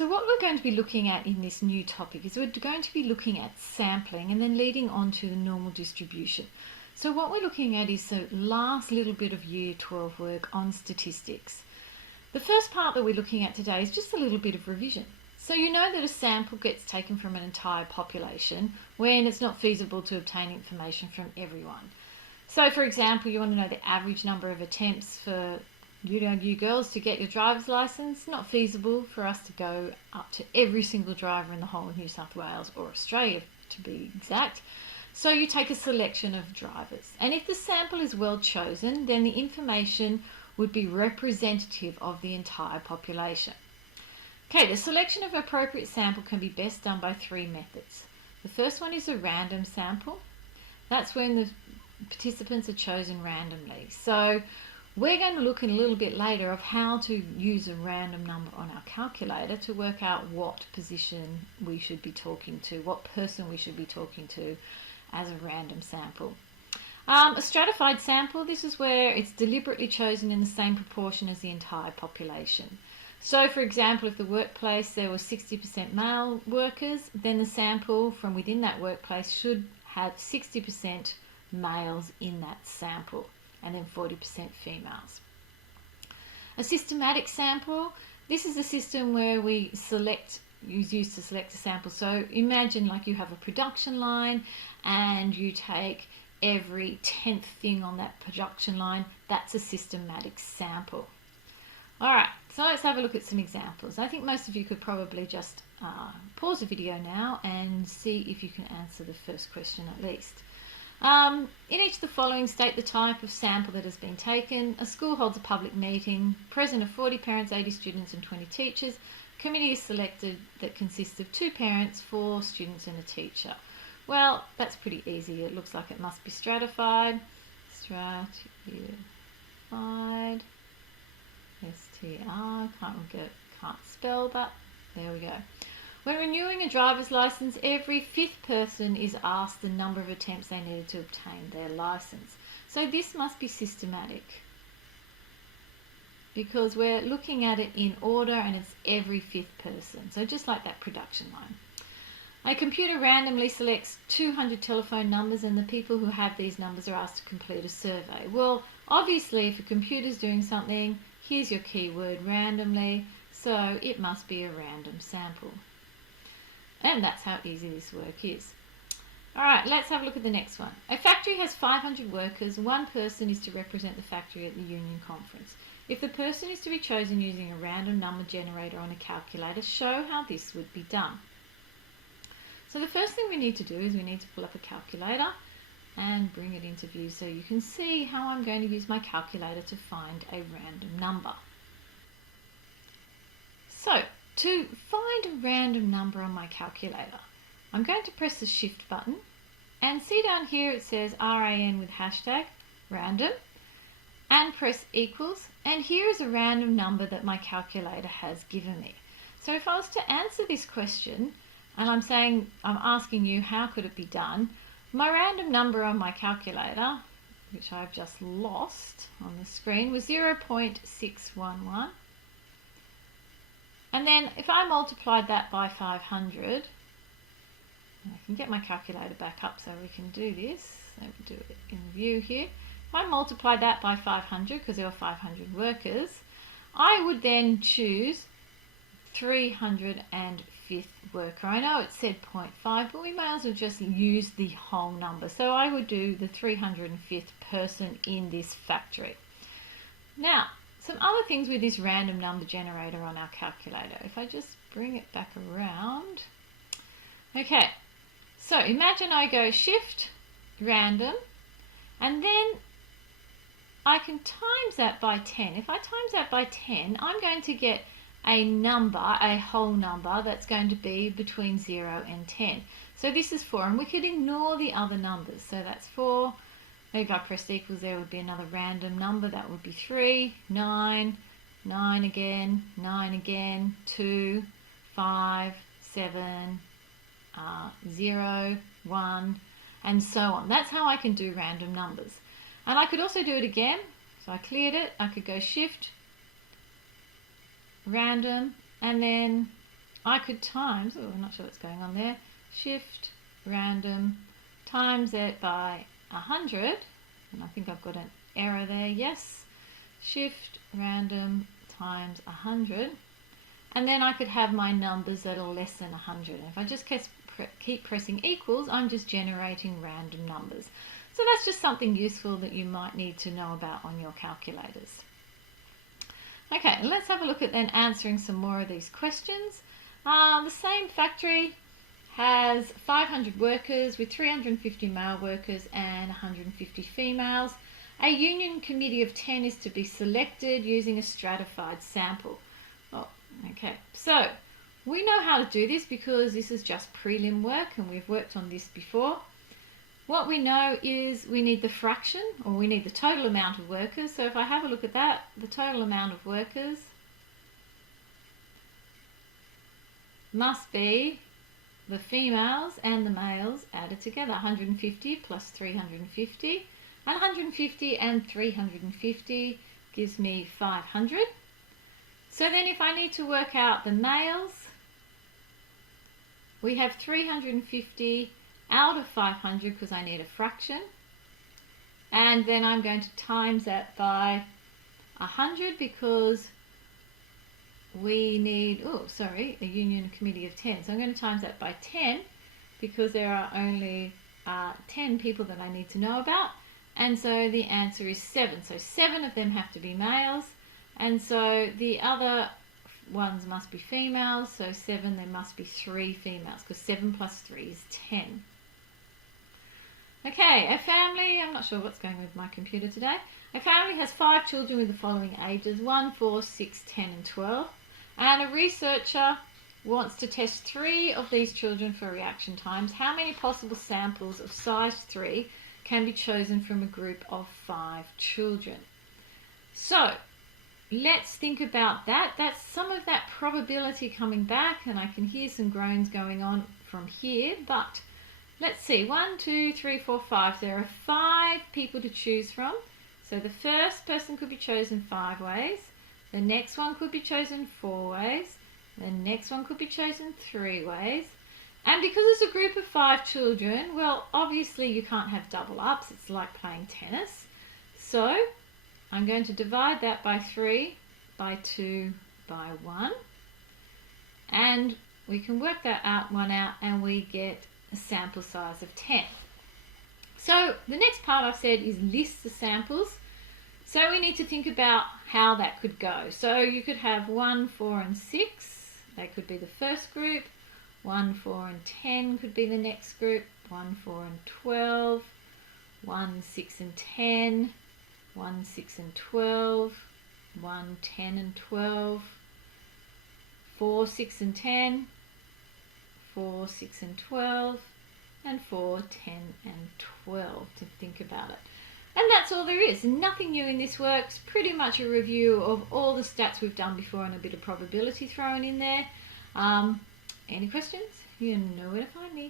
So what we're going to be looking at in this new topic is we're going to be looking at sampling and then leading on to the normal distribution. So what we're looking at is the last little bit of Year 12 work on statistics. The first part that we're looking at today is just a little bit of revision. So you know that a sample gets taken from an entire population when it's not feasible to obtain information from everyone. So for example, you want to know the average number of attempts for you girls to get your driver's license. Not feasible for us to go up to every single driver in the whole of New South Wales or Australia to be exact. So you take a selection of drivers, and if the sample is well chosen, then the information would be representative of the entire population. Okay, the selection of appropriate sample can be best done by three methods. The first one is a random sample. That's when the participants are chosen randomly. So we're going to look in a little bit later of how to use a random number on our calculator to work out what position we should be talking to, what person we should be talking to as a random sample. A stratified sample, this is where it's deliberately chosen in the same proportion as the entire population. So for example, if the workplace there was 60% male workers, then the sample from within that workplace should have 60% males in that sample and then 40% females. A systematic sample, this is a system where we use to select a sample. So imagine like you have a production line and you take every 10th thing on that production line. That's a systematic sample. Alright, so let's have a look at some examples. I think most of you could probably just pause the video now and see if you can answer the first question at least. In each of the following, state the type of sample that has been taken. A school holds a public meeting. Present are 40 parents, 80 students and 20 teachers. A committee is selected that consists of 2 parents, 4 students and a teacher. Well, that's pretty easy. It looks like it must be stratified. Stratified. STR. Can't spell, but there we go. When renewing a driver's license, every 5th person is asked the number of attempts they needed to obtain their license. So this must be systematic because we're looking at it in order and it's every 5th person. So just like that production line. A computer randomly selects 200 telephone numbers and the people who have these numbers are asked to complete a survey. Well, obviously if a computer's doing something, here's your keyword randomly, so it must be a random sample. And that's how easy this work is. Alright, let's have a look at the next one. A factory has 500 workers. One person is to represent the factory at the union conference. If the person is to be chosen using a random number generator on a calculator, show how this would be done. So the first thing we need to do is we need to pull up a calculator and bring it into view so you can see how I'm going to use my calculator to find a random number. So, to find a random number on my calculator, I'm going to press the shift button and see down here it says RAN with hashtag random and press equals, and here is a random number that my calculator has given me. So if I was to answer this question and I'm asking you how could it be done, my random number on my calculator, which I've just lost on the screen, was 0.611. And then if I multiplied that by 500, I can get my calculator back up so we can do this. Let me do it in view here. If I multiply that by 500, because there were 500 workers, I would then choose 305th worker. I know it said 0.5, but we may as well just use the whole number. So I would do the 305th person in this factory. Now, some other things with this random number generator on our calculator. If I just bring it back around. Okay, so imagine I go shift, random, and then I can times that by 10. If I times that by 10, I'm going to get a number, a whole number, that's going to be between 0 and 10. So this is 4, and we could ignore the other numbers. So that's 4. Maybe if I pressed equals, there would be another random number. That would be 3, 9, 9 again, 2, 5, 7, 0, 1, and so on. That's how I can do random numbers. And I could also do it again. So I cleared it. I could go shift, random, and then I could times, oh, I'm not sure what's going on there, shift random times it by 100, and I think I've got an error there, yes, shift random times 100, and then I could have my numbers that are less than 100. And if I just keep pressing equals, I'm just generating random numbers. So that's just something useful that you might need to know about on your calculators. Okay, let's have a look at then answering some more of these questions. The same factory has 500 workers with 350 male workers and 150 females. A union committee of 10 is to be selected using a stratified sample. Oh, okay, so we know how to do this because this is just prelim work and we've worked on this before. What we know is we need the fraction, or we need the total amount of workers. So if I have a look at that, the total amount of workers must be the females and the males added together. 150 plus 350, and 150 and 350 gives me 500. So then if I need to work out the males, we have 350 out of 500 because I need a fraction, and then I'm going to times that by 100 because we need, a union committee of 10. So I'm going to times that by 10 because there are only 10 people that I need to know about, and so the answer is 7. So 7 of them have to be males, and so the other ones must be females. So 7, there must be 3 females because 7 plus 3 is 10. Okay, a family, I'm not sure what's going with my computer today. A family has 5 children with the following ages, 1, 4, 6, 10 and 12. And a researcher wants to test 3 of these children for reaction times. How many possible samples of size 3 can be chosen from a group of 5 children? So, let's think about that. That's some of that probability coming back, and I can hear some groans going on from here, but let's see, 1, 2, 3, 4, 5. There are 5 people to choose from. So the first person could be chosen 5 ways. The next one could be chosen 4 ways. The next one could be chosen 3 ways. And because it's a group of 5 children, well, obviously you can't have double ups. It's like playing tennis. So I'm going to divide that by 3, by 2, by 1. And we can work that one out, and we get a sample size of 10. So the next part I've said is list the samples. So we need to think about how that could go. So you could have 1, 4 and 6. They could be the first group. 1, 4 and 10 could be the next group. 1, 4 and 12. 1, 6 and 10. 1, 6 and 12. 1, 10 and 12. 4, 6 and 10. 4, 6 and 12, and 4, 10 and 12 to think about it. And that's all there is. Nothing new in this work. It's pretty much a review of all the stats we've done before and a bit of probability thrown in there. Any questions? You know where to find me.